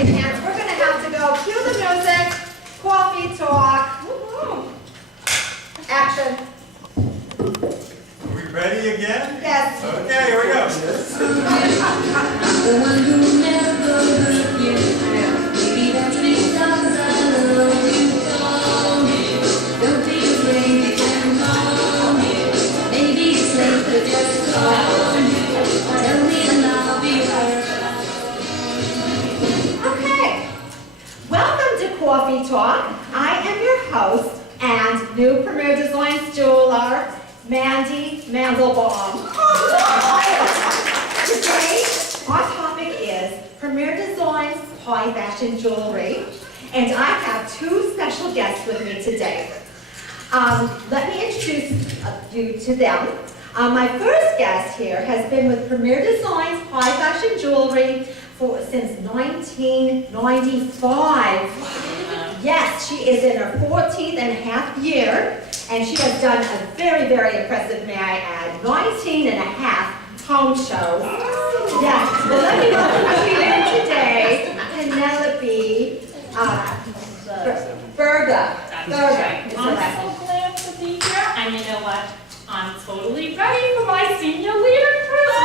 Okay, and we're gonna have to go cue the music, coffee talk. Action. Are we ready again? Yes. Okay, here we go. The one who never loved you. Maybe that's because I love you. Call me. Don't be afraid, you can call me. Maybe it's late, but just call me. Tell me and I'll be right. Okay. Welcome to Coffee Talk. I am your host and new Premier Designs jeweler, Mandy Mandelbaum. Today, our topic is Premier Designs high fashion jewelry, and I have two special guests with me today. Let me introduce you to them. My first guest here has been with Premier Designs high fashion jewelry since 1995. Yes, she is in her 14th and a half year, and she has done a very, very impressive, may I add, 19 and a half home shows. Yes, well, let me welcome you in today, Penelope Berger. I'm so glad to be here, and you know what? I'm totally ready for my senior leader cruise.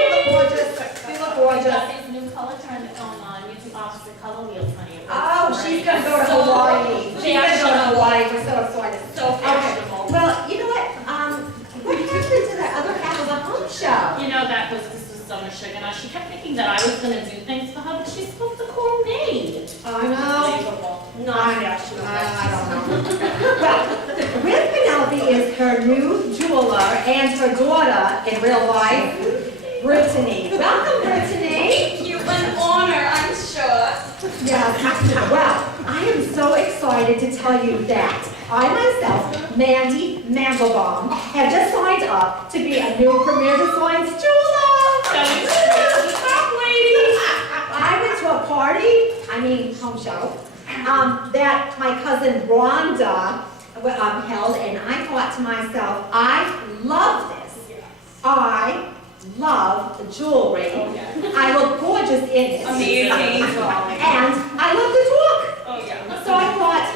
You look gorgeous. You look gorgeous. Got these new color trends going on. You do opposite color wheels, honey. Oh, she's gonna go to Hawaii. She's gonna go to Hawaii. We're so excited. So fashionable. Okay. Well, you know what? What happened to that other half of the home show? You know, this was Summer Sugar. Now, she kept thinking that I was going to do things for her, but she's supposed to call me. I know. Unbelievable. I don't know. Well, with Penelope is her new jeweler and her daughter in real life, Brittany. Welcome, Brittany. Thank you, an honor, I'm sure. Yes. Well, I am so excited to tell you that I myself, Mandy Mandelbaum, have just signed up to be a new Premier Designs jeweler. I went to a party, home show, that my cousin Rhonda held, and I thought to myself, I love this. I love the jewelry. I look gorgeous in it. Amazing. And I love to talk. Oh, yeah. So I thought,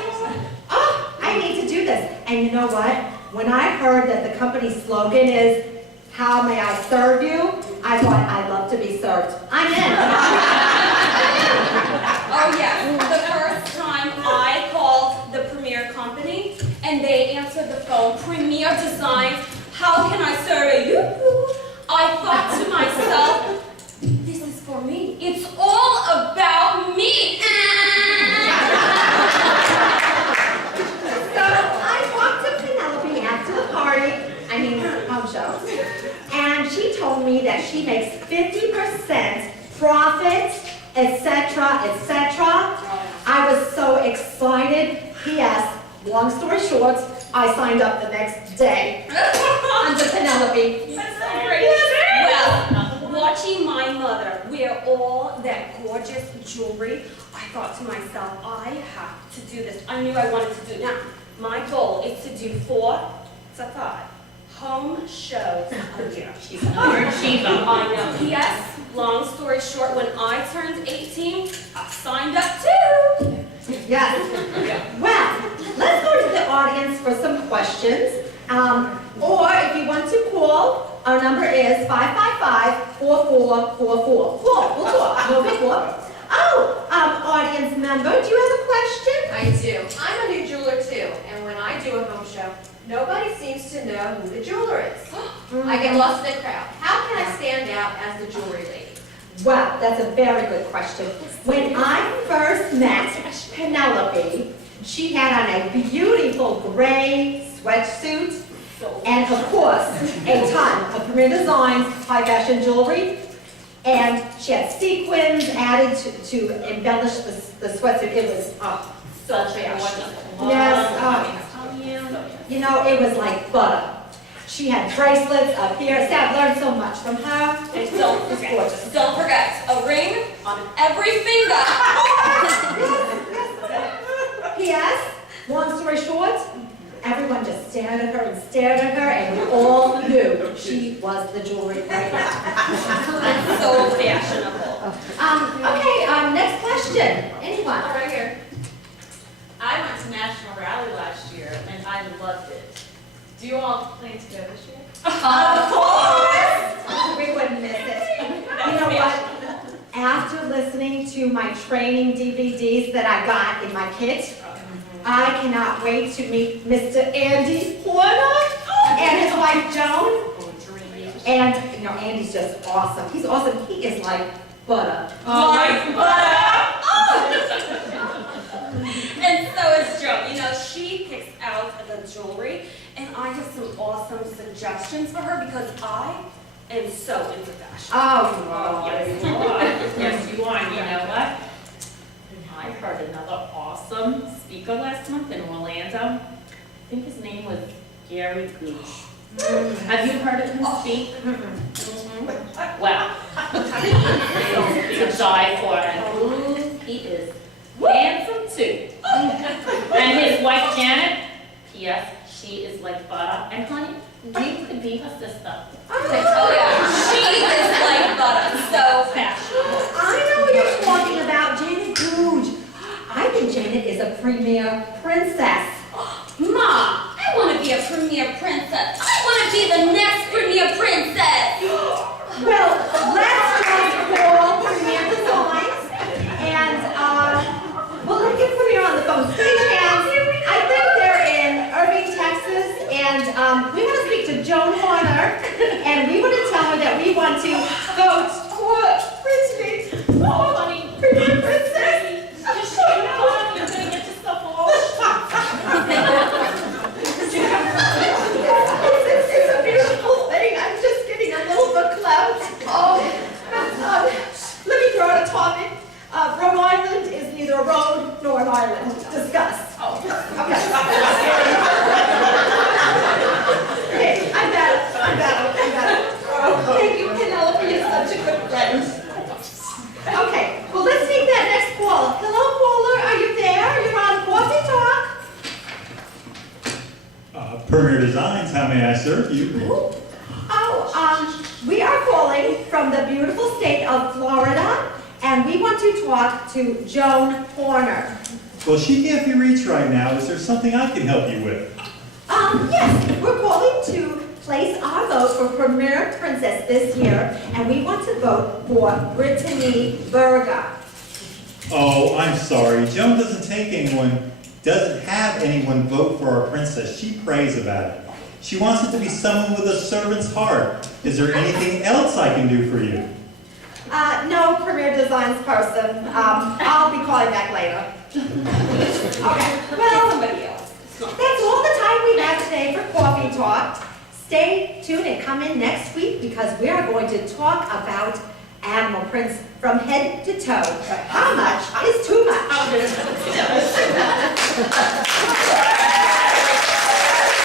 I need to do this. And you know what? When I heard that the company's slogan is, how may I serve you? I thought, I'd love to be served. I'm in. Oh, yes. The first time I called the Premier company and they answered the phone, Premier Designs, how can I serve you? I thought to myself, this is for me. It's all about me. So I walked to Penelope after the party, home show, and she told me that she makes 50% profit, etc., etc. I was so excited. P.S. Long story short, I signed up the next day under Penelope. That's so great. Well, watching my mother wear all that gorgeous jewelry, I thought to myself, I have to do this. I knew I wanted to do it. Now, my goal is to do 4 to 5 home shows a year. She's an overachiever. I know. P.S. Long story short, when I turned 18, I signed up too. Yes. Well, let's go to the audience for some questions. Or if you want to call, our number is 555-4444. Call, we'll talk, no big whoop. Audience member, do you have a question? I do. I'm a new jeweler too, and when I do a home show, nobody seems to know who the jeweler is. I get lost in the crowd. How can I stand out as the jewelry lady? Well, that's a very good question. When I first met Penelope, she had on a beautiful gray sweatsuit, and of course, a ton of Premier Designs high fashion jewelry. And she had sequins added to embellish the sweatsuit. It was so fashionable. Yes, you know, it was like butter. She had bracelets up here. See, I've learned so much from her. And don't forget, a ring on every finger. P.S. Long story short, everyone just stared at her, and we all knew she was the jewelry lady. So fashionable. Okay, next question? Anyone? Right here. I went to National Rally last year and I loved it. Do you all plan to go this year? Of course! We wouldn't miss it. You know what? After listening to my training DVDs that I got in my kit, I cannot wait to meet Mr. Andy Horner and his wife Joan. And, you know, Andy's just awesome. He's awesome. He is like butter. Like butter. And so is Jo. You know, she picks out the jewelry, and I have some awesome suggestions for her because I am so into fashion. Oh, Yes, you are. Yes, you are. And you know what? I heard another awesome speaker last month in Orlando. I think his name was Gary Gooch. Have you heard of him speak? Well, he is to die for, and ooh, he is handsome too. And his wife Janet, P.S., she is like butter. And honey, you could be her sister. Oh yeah, she is like butter, so fashionable. I know what you're talking about, Janet Googe. I think Janet is a premier princess. Ma, I want to be a premier princess. I want to be the next premier princess. Well, let's just call Premier Designs and, well, let's get Premier on the phone. Stage hands. I think they're in Irving, Texas, and we want to speak to Joan Horner, and we want to tell her that we want to vote for Brittany. Oh, honey, Premier Princess. just shut up. You're gonna get yourself all. It's a beautiful thing. I'm just getting a little bit clout. Let me throw out a topic. Rhode Island is neither a road nor an island. Discuss. Okay. Okay, I'm better. Thank you, Penelope. You're such a good friend. Okay, well, let's take that next call. Hello, caller. Are you there? You're on Coffee Talk. Premier Designs, how may I serve you? We are calling from the beautiful state of Florida, and we want to talk to Joan Horner. Well, she can't be reached right now. Is there something I can help you with? Yes, we're calling to place our vote for Premier Princess this year, and we want to vote for Brittany Berger. Oh, I'm sorry. Joan doesn't have anyone vote for our princess. She prays about it. She wants it to be someone with a servant's heart. Is there anything else I can do for you? No Premier Designs person. I'll be calling back later. Okay, well, Somebody else. that's all the time we have today for Coffee Talk. Stay tuned and come in next week because we are going to talk about animal prints from head to toe. How much is too much?